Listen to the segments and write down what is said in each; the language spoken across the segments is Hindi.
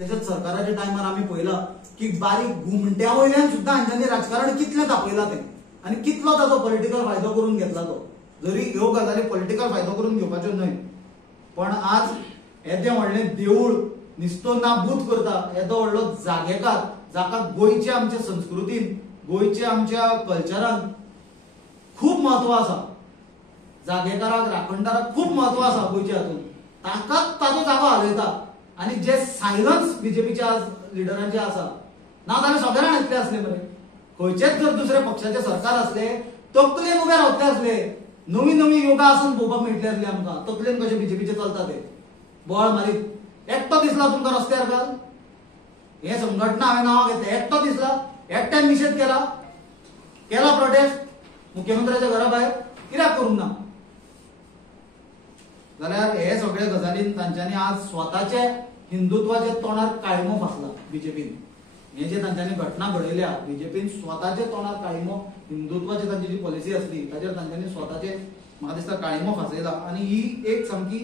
तशेंच सरकाराच्या टायमार आमी पळयला की बारीक घुमट्या वयल्यान सुद्धा हांच्यांनी राजकारण कितलें तापयलां तें आनी कितलो ताचो पॉलिटिकल फायदो करून घेतला तो. जरी ह्यो गजाली पॉलिटिकल फायदो करून घेवपाच्यो न्हय, पण आज येदें व्हडलें देवूळ निस्तो नाबूद करता येदो व्हडलो जागेकार जाका गोंयचे आमचे संस्कृतीन गोंयचे आमच्या कल्चरान खूब म्हत्व आसा, जागेकाराक राखणदाराक खूब म्हत्व आसा गोंयच्या हातून, ताकाच ताचो जागो हालयता. आनी जे सायलन्स बीजेपीच्या लिडरांचे आसा ना जाल्यार सगळ्यांना येतले असले मरे. खंयचेच जर दुसरे पक्षाचे सरकार असले तकलेन उबे रावतले असले, नवी नवी योगासन पळोवपाक मेळटले असले आमकां. तकलेन कशे बीजेपीचे चलता ते बोळ मारीत. एकटो दिसला तुमकां रस्त्यार काल हे संघटना हांवें नांवां घेतलें, एकटो दिसला, एकट्यान निशेध केला प्रोटेस्ट मुख्यमंत्र्याच्या घरा भायर कित्याक करूंक ना? जाल्यार हे सगळे गजालीन तांच्यांनी आज स्वताचे हिंदुत्वाच्या तोंडार काळिमो फासला बीजेपीन. हे जे तांच्यांनी घटना घडयल्या बीजेपीन स्वताचे तोंडार काळिमो, हिंदुत्वाची तांची जी पॉलिसी आसली ताचेर तांच्यांनी स्वताचे म्हाका दिसता काळिमो फासयला. आनी ही एक सामकी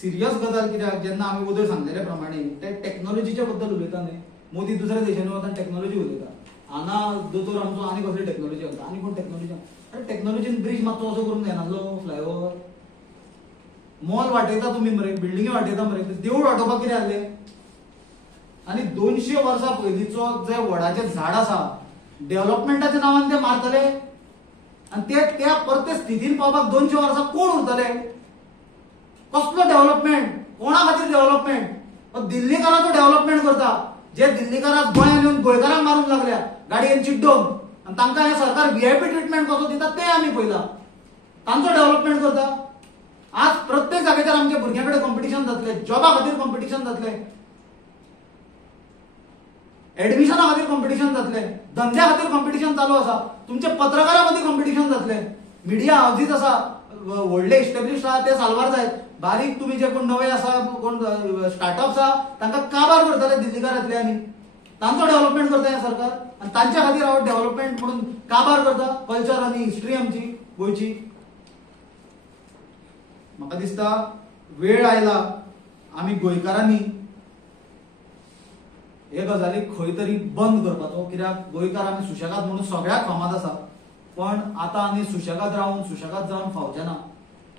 सिरियस गजाल. कित्याक जेन्ना आमी वयर सांगलेले प्रमाणे ते टॅक्नॉलॉजीच्या बद्दल उलयता न्हय, मोदी दुसऱ्या देशांनी वता टॅक्नॉलॉजी उलयता, हांगा दोतोर आमचो आनी कसली टॅक्नॉलॉजी घालता, आनी कोण टॅक्नॉलॉजी. अरे टॅक्नॉलॉजीन ब्रिज मातसो असो करूंक जायनासलो, फ्लायओव्हर मॉल वाटयता तुमी मरे, बिल्डिंगे वाटयता मरे, देवूळ वाटोवपाक कितें जाल्ले? आनी 200 वर्सां पयलींचो जे वडाचें झाड आसा डेव्हलपमेंटाच्या नांवान ते मारतले आनी ते त्या परते स्थितीन पावपाक 200 वर्सां कोण उरतले? कसलो डेव्हलपमेंट? कोणा खातीर डेव्हलपमेंट? दिल्लीकाराचो डेव्हलपमेंट करता, जे दिल्लीकाराक गोंयांत येवन गोंयकारांक मारूंक लागल्या गाडयेन चिड्डोवन, आनी तांकां हे सरकार व्हीआयपी ट्रिटमेंट कसो दिता ते आमी पळयला. तांचो डेव्हलपमेंट करता. आज प्रत्येक जागेचेर आमच्या भुरग्यां कडेन कॉम्पिटिशन जातले, जॉबा खातीर कॉम्पिटिशन जातले, एडमिशना खातीर कॉम्पिटिशन जातले, धंद्या खातीर कॉम्पिटिशन चालू आसा, तुमचे पत्रकारा मदीं कॉम्पिटिशन जातले, मिडिया हाऊजीस आसा व्हडले इस्टॅब्लिश्ड आसा ते साल्वार जायत, बारीक तुमी जे कोण नवे आसा कोण स्टार्टअप्स आसा तांकां काबार करतले दिल्लीकार येतले आनी तांचो डेव्हलपमेंट करता हें सरकार. आनी तांच्या खातीर हांव डेव्हलपमेंट म्हणून काबार करता कल्चर आनी हिस्ट्री आमची गोंयची. म्हाका दिसता वेळ आयला आमी गोंयकारांनी हे गजाली खंय तरी बंद करपाचो. कित्याक गोंयकार आमी सुशेगाद म्हणून सगळ्याक फामाद आसा, पण आतां आमी सुशेगाद रावन सुशेगाद जावन फावचे ना.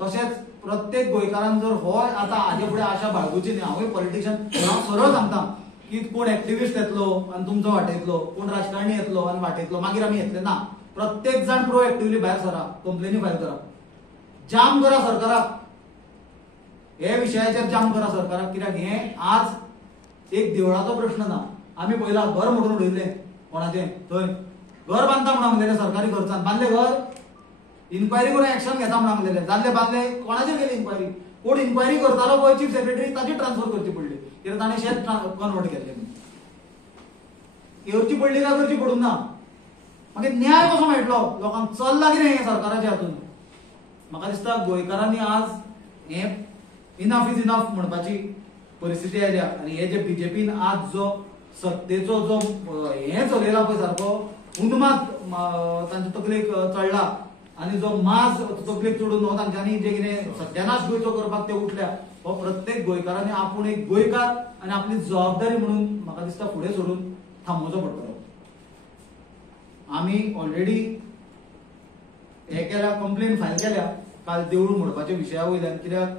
तशेंच प्रत्येक गोंयकारान जर हो आतां हाजे फुडें आशा बाळगुची न्ही. हांवूय पॉलिटिशियन, हांव सरळ सांगता की कोण एक्टिविस्ट येतलो आनी तुमचो वाटयतलो, कोण राजकारणी येतलो आनी वाटयतलो, मागीर आमी येतले ना. प्रत्येक जाण प्रोएक्टिव्हली भायर सरा, कंप्लेनी फायल करा, जाम करा सरकाराक, हे विशयाचेर जाम करा सरकाराक. कित्याक हे आज एक देवळाचो प्रश्न ना. आमी पळयला घर मोडून उडयले कोणाचें थंय, घर बांदता म्हणून सांगलेलें सरकारी खर्चान, बांदले घर, इन्क्वायरी करून एक्शन घेता म्हणून सांगलेलें, जाल्ले बांदले, कोणाचेर गेली इन्क्वायरी? कोण इन्क्वायरी करतालो पळय चीफ सेक्रेटरी ताची ट्रान्सफर करची पडली, कित्याक ताणें शेत कन्वर्ट केल्लें. करची पडली काय करची पडूंक ना? मागीर न्याय कसो मेळटलो लोकांक? चल्लां कितें हें सरकाराच्या हातून? म्हाका दिसता गोंयकारांनी आज हें इनफ इज इनफ म्हणपाची परिस्थिती आयल्या. आनी हे जे बीजेपीन आज जो सत्तेचो जो हें चलयला पळय सारको उन्माद तांचे तकलेक चडला आनी जो माज तकलेक चडून हो तांच्यांनी जे कितें सत्यानाश गोंयचो करपाक ते उठल्या, हो प्रत्येक गोंयकारांनी आपूण एक गोंयकार आनी आपली जबाबदारी म्हणून म्हाका दिसता फुडें सोडून थांबोवचो पडटलो. आमी ऑलरेडी हे केल्या, कंप्लेन फायल केल्या काल देवूळ मोडपाच्या विशया वयल्यान. कित्याक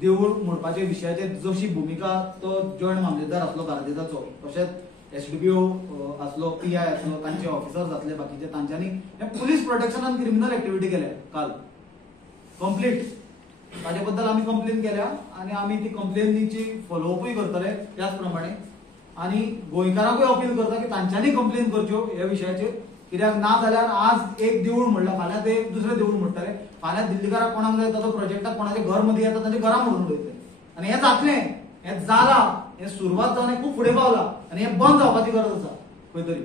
देवूळ मोडपाच्या विशयाचेर जशी भुमिका तो जॉयंट मामलेदार आसलो गार्देजाचो, तशेंच एसडीपीओ आसलो, पीआय आसलो, तांचे ऑफिसर्स आसले बाकीचे, तांच्यांनी हे पुलीस प्रोटेक्शनान क्रिमिनल एक्टिविटी केल्या काल कंप्लीट. ताचे बद्दल आमी कंप्लेन केल्या आनी आमी ती कंप्लेनीची फॉलोअपूय करतले त्याच प्रमाणे. आनी गोंयकारांकूय अपील करता की तांच्यांनी कंप्लेन करच्यो ह्या विशयाचेर. कित्याक ना जाल्यार आज एक देवूळ म्हणल्यार फाल्यां ते दुसरें देवूळ म्हणटले, फाल्यां दिल्लीकाराक कोणाक जाय ताचो प्रोजेक्टाक कोणाचे घर मदीं येता तांचे घरां मोडून उडयतले. आनी हें जातलें, हें जालां, हें सुरवात जावन हें खूब फुडें पावलां आनी हें बंद जावपाची गरज आसा खंय तरी.